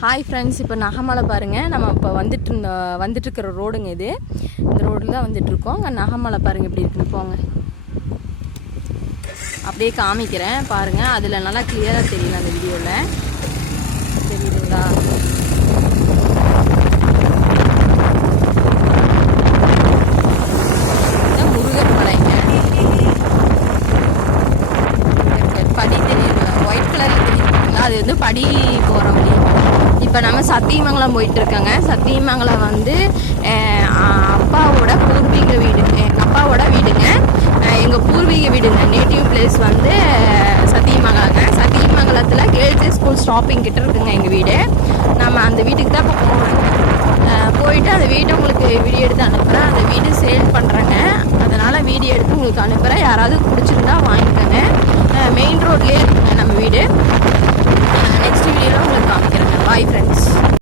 Hi friends, இப்போ நகமலை பாருங்கள். நம்ம இப்போ வந்துட்டுருக்கிற ரோடுங்க இது. இந்த ரோடில் தான் வந்துட்டுருக்கோம். அங்கே நகமலை பாருங்கள் எப்படி இருக்குன்னு போங்க. அப்படியே காமிக்கிறேன் பாருங்கள். அதில் நல்லா கிளியராக தெரியல அந்த வீடியோவில். தெரியுதுங்களா? முருகர் மலைங்க. படி தெரியுங்களா? ஒயிட் கலரில் தெரியுதுங்களா? அது வந்து படி போகிற வழி. இப்போ நம்ம சத்தியமங்கலம் போயிட்டுருக்கோங்க. சத்தியமங்கலம் வந்து அப்பாவோட பூர்வீக வீடு, எங்கள் அப்பாவோட வீடுங்க. எங்கள் பூர்வீக வீடுங்க, நேட்டிவ் பிளேஸ் வந்து சத்தியமங்கலங்க. சத்தியமங்கலத்தில் கேர்ள்ஸ் ஸ்கூல் ஸ்டாப்பிங் கிட்ட இருக்குங்க எங்கள் வீடு. நம்ம அந்த வீட்டுக்கு தான் இப்போ போகிறோம். போயிட்டு அந்த வீட்டை உங்களுக்கு வீடியோ எடுத்து அனுப்புகிறேன். அந்த வீடு சேல் பண்ணுறேங்க, அதனால் வீடியோ எடுத்து உங்களுக்கு அனுப்புகிறேன். யாராவது பிடிச்சிருந்தா வாங்கிக்கோங்க. மெயின் ரோட்லேயே இருக்குங்க நம்ம வீடு.